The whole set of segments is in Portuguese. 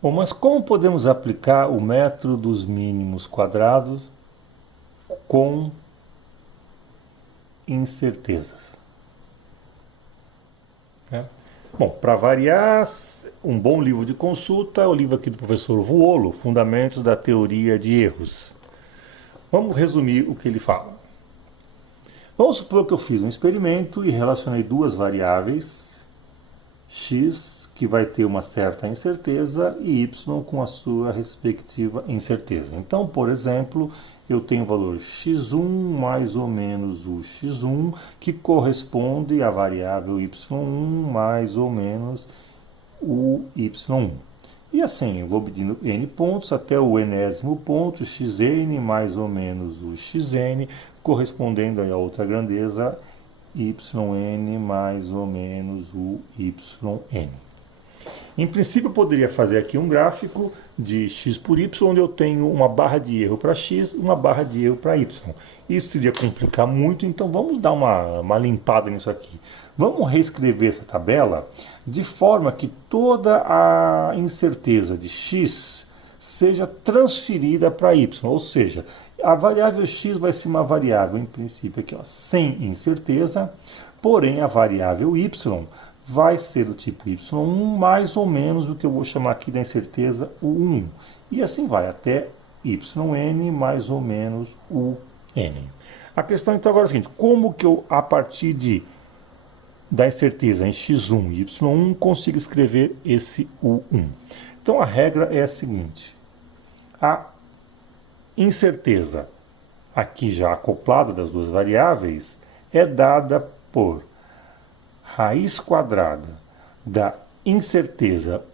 Bom, mas como podemos aplicar o método dos mínimos quadrados com incertezas? Né? Bom, para variar, um bom livro de consulta é o livro aqui do professor Vuolo, Fundamentos da Teoria de Erros. Vamos resumir o que ele fala. Vamos supor que eu fiz um experimento e relacionei duas variáveis, x, que vai ter uma certa incerteza, e y com a sua respectiva incerteza. Então, por exemplo, eu tenho o valor x1 mais ou menos o x1, que corresponde à variável y1 mais ou menos o y1. E assim, eu vou medindo n pontos até o enésimo ponto, xn mais ou menos o xn, correspondendo a outra grandeza, yn mais ou menos o yn. Em princípio, eu poderia fazer aqui um gráfico de x por y, onde eu tenho uma barra de erro para x e uma barra de erro para y. Isso iria complicar muito, então vamos dar uma limpada nisso aqui. Vamos reescrever essa tabela de forma que toda a incerteza de x seja transferida para y, ou seja, a variável x vai ser uma variável, em princípio, aqui, ó, sem incerteza, porém a variável y vai ser do tipo y1 mais ou menos do que eu vou chamar aqui da incerteza o 1. E assim vai até yn mais ou menos o n. A questão então agora é a seguinte, como que eu, a partir da incerteza em x1 e y1, consigo escrever esse u1? Então a regra é a seguinte, a incerteza aqui já acoplada das duas variáveis é dada por raiz quadrada da incerteza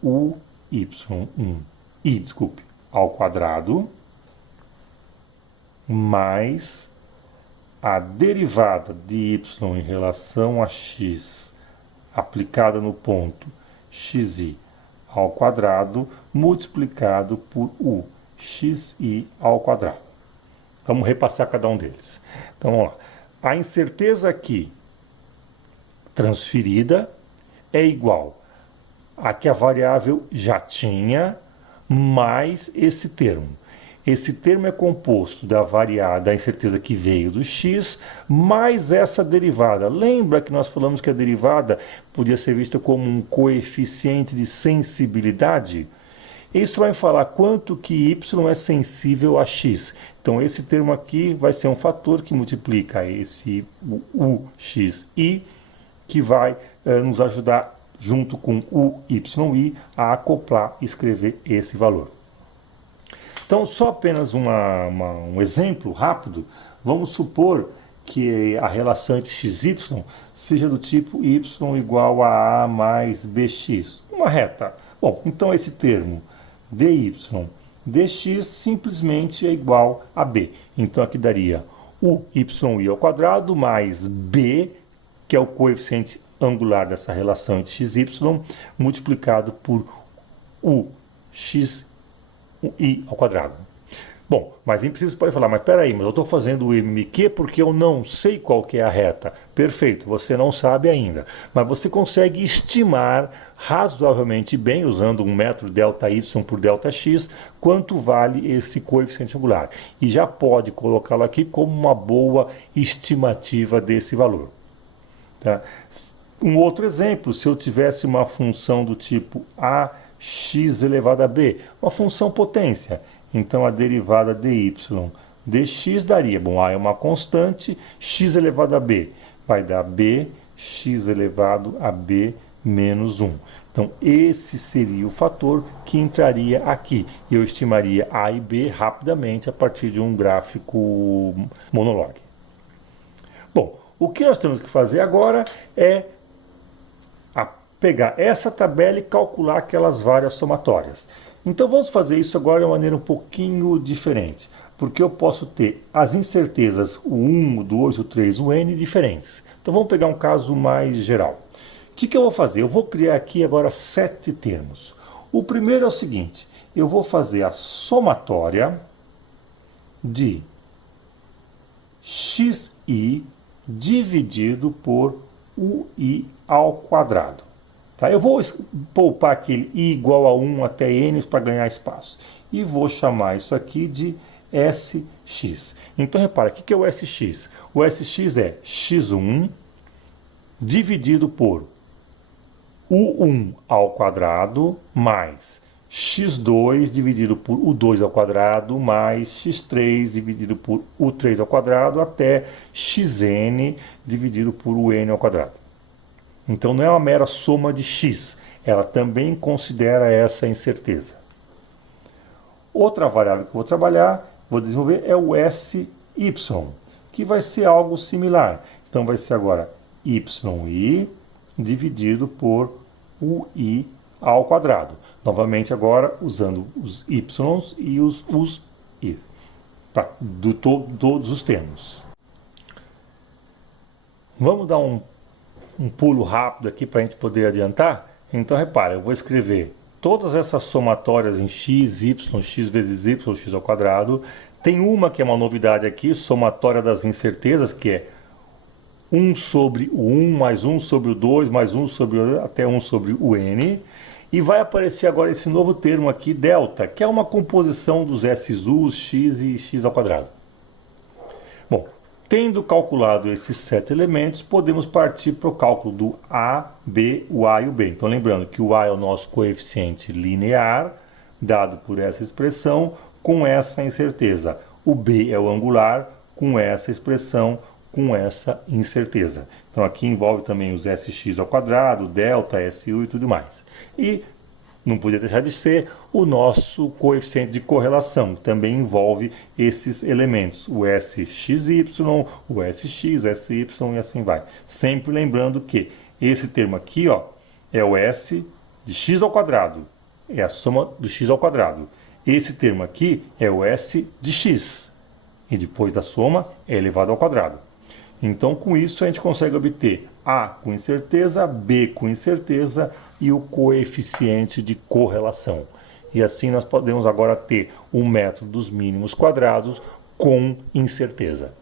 ao quadrado mais a derivada de y em relação a x aplicada no ponto xi ao quadrado multiplicado por u xi ao quadrado. Vamos repassar cada um deles. Então, vamos lá. A incerteza aqui transferida é igual a que a variável já tinha mais esse termo. Esse termo é composto da incerteza que veio do x mais essa derivada. Lembra que nós falamos que a derivada podia ser vista como um coeficiente de sensibilidade? Isso vai falar quanto que y é sensível a x. Então esse termo aqui vai ser um fator que multiplica esse uxi, que vai nos ajudar, junto com o yi, a acoplar e escrever esse valor. Então, só apenas um exemplo rápido, vamos supor que a relação entre x e y seja do tipo y igual a mais bx, uma reta. Bom, então esse termo dy dx simplesmente é igual a b. Então aqui daria o yi ao quadrado mais b, que é o coeficiente angular dessa relação entre x e y, multiplicado por u xi ao quadrado. Bom, mas em princípio você pode falar, mas peraí, mas eu estou fazendo o MQ porque eu não sei qual que é a reta. Perfeito, você não sabe ainda, mas você consegue estimar razoavelmente bem, usando um método ΔY por ΔX, quanto vale esse coeficiente angular. E já pode colocá-lo aqui como uma boa estimativa desse valor. Tá? Um outro exemplo, se eu tivesse uma função do tipo ax elevado a b, uma função potência, então a derivada dy dx daria, bom, a é uma constante, x elevado a b vai dar b, x elevado a b menos 1. Então esse seria o fator que entraria aqui. Eu estimaria a e b rapidamente a partir de um gráfico monologue. Bom, o que nós temos que fazer agora é pegar essa tabela e calcular aquelas várias somatórias. Então vamos fazer isso agora de uma maneira um pouquinho diferente, porque eu posso ter as incertezas, o 1, o 2, o 3, o n diferentes. Então vamos pegar um caso mais geral. O que eu vou fazer? Eu vou criar aqui agora 7 termos. O primeiro é o seguinte, eu vou fazer a somatória de xi dividido por ui ao quadrado. Tá? Eu vou poupar aquele i igual a 1 até n para ganhar espaço. E vou chamar isso aqui de SX. Então, repara, o que é o SX? O SX é x1 dividido por u1 ao quadrado mais x2 dividido por u2 ao quadrado mais x3 dividido por u3 ao quadrado até xn dividido por un ao quadrado. Então não é uma mera soma de x, ela também considera essa incerteza. Outra variável que eu vou trabalhar, vou desenvolver, é o SY, que vai ser algo similar. Então vai ser agora yi dividido por ui ao quadrado. Novamente agora usando os y's e os i, tá? Todos os termos. Vamos dar um pulo rápido aqui para a gente poder adiantar. Então repara, eu vou escrever todas essas somatórias em x, y, x vezes y, x ao quadrado. Tem uma que é uma novidade aqui, somatória das incertezas, que é 1 sobre o 1 mais 1 sobre o 2 mais 1 sobre até 1 sobre o n. E vai aparecer agora esse novo termo aqui, delta, que é uma composição dos SUs, x e x ao quadrado. Bom, tendo calculado esses 7 elementos, podemos partir para o cálculo do A, B, o A e o B. Então lembrando que o A é o nosso coeficiente linear, dado por essa expressão, com essa incerteza. O B é o angular, com essa expressão, com essa incerteza. Então aqui envolve também os SX ao quadrado, delta, SU e tudo mais. E não podia deixar de ser o nosso coeficiente de correlação, que também envolve esses elementos, o SXY, o SX, o SY e assim vai. Sempre lembrando que esse termo aqui, ó, é o S de x ao quadrado, é a soma do x ao quadrado. Esse termo aqui é o S de x, e depois da soma é elevado ao quadrado. Então, com isso, a gente consegue obter A com incerteza, B com incerteza e o coeficiente de correlação. E assim nós podemos agora ter um método dos mínimos quadrados com incerteza.